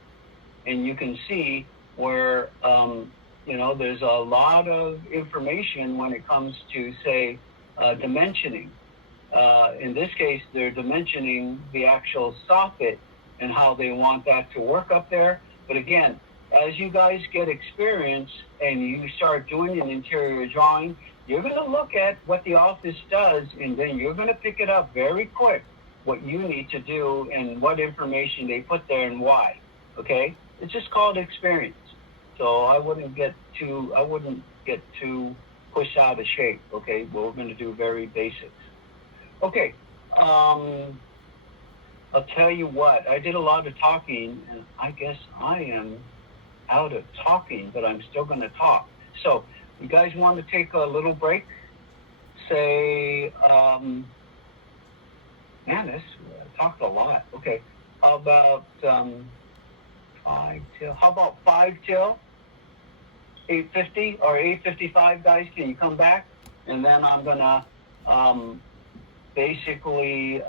And you can see where, there's a lot of information when it comes to, say, dimensioning. In this case, they're dimensioning the actual soffit and how they want that to work up there. But again, as you guys get experience and you start doing an interior drawing, you're going to look at what the office does, and then you're going to pick it up very quick what you need to do and what information they put there and why. Okay? It's just called experience. So I wouldn't get too pushed out of shape. Okay? We're going to do very basics. Okay. I'll tell you what, I did a lot of talking, and I guess I am out of talking, but I'm still going to talk. So, you guys want to take a little break? Say, man, this talked a lot. Okay, how about 5 till 8:50 or 8:55, guys? Can you come back? And then I'm gonna basically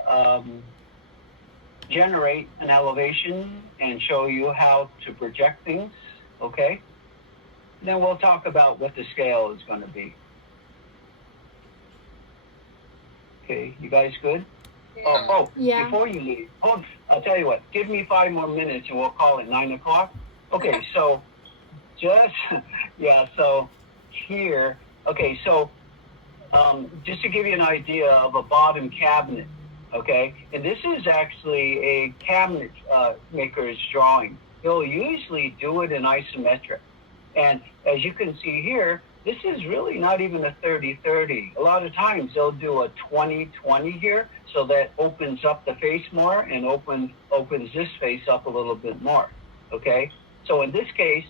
generate an elevation and show you how to project things, okay? Then we'll talk about what the scale is going to be. Okay, you guys good? Yeah. Before you leave, I'll tell you what, give me 5 more minutes and we'll call it 9 o'clock. Okay, so just here, okay, so just to give you an idea of a bottom cabinet, okay, and this is actually a cabinet maker's drawing. He'll usually do it in isometric. And as you can see here, this is really not even a 30-30. A lot of times they'll do a 20-20 here, so that opens up the face more and opens this face up a little bit more, okay? So in this case,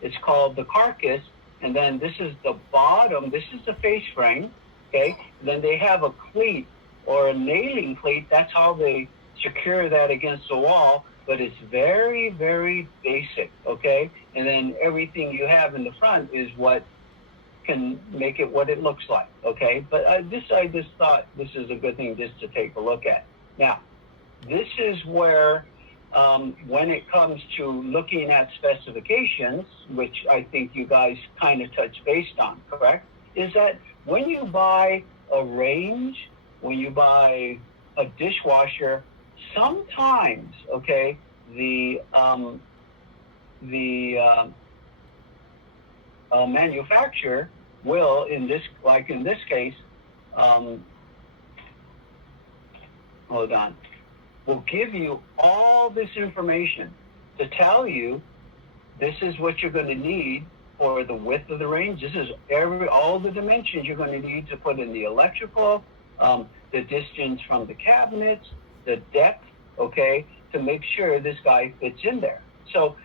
it's called the carcass, and then this is the bottom, this is the face frame, okay? And then they have a cleat or a nailing cleat, that's how they secure that against the wall, but it's very, very basic, okay? And then everything you have in the front is what can make it what it looks like, okay? But I just thought this is a good thing just to take a look at. Now, this is where, when it comes to looking at specifications, which I think you guys kind of touch based on, correct? Is that when you buy a range, when you buy a dishwasher, sometimes, okay, the manufacturer will, in this case, hold on, will give you all this information to tell you this is what you're going to need for the width of the range. This is all the dimensions you're going to need to put in the electrical, the distance from the cabinets, the depth, okay, to make sure this guy fits in there. So,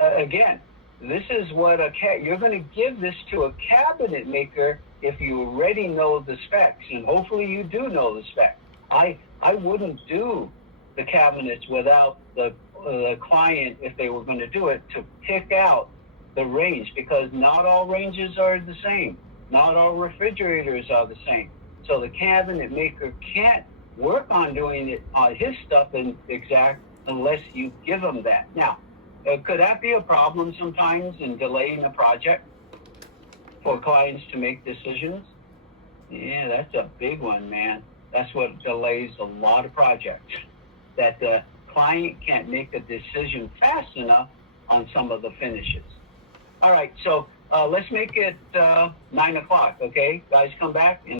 again, this is what you're going to give this to a cabinet maker if you already know the specs, and hopefully you do know the specs. I wouldn't do the cabinets without the client, if they were going to do it, to pick out the range, because not all ranges are the same. Not all refrigerators are the same. So the cabinet maker can't work on doing it his stuff in exact unless you give him that. Now, could that be a problem sometimes in delaying a project for clients to make decisions? Yeah, that's a big one, man. That's what delays a lot of projects, that the client can't make a decision fast enough on some of the finishes. All right, so let's make it 9 o'clock, okay? Guys, come back.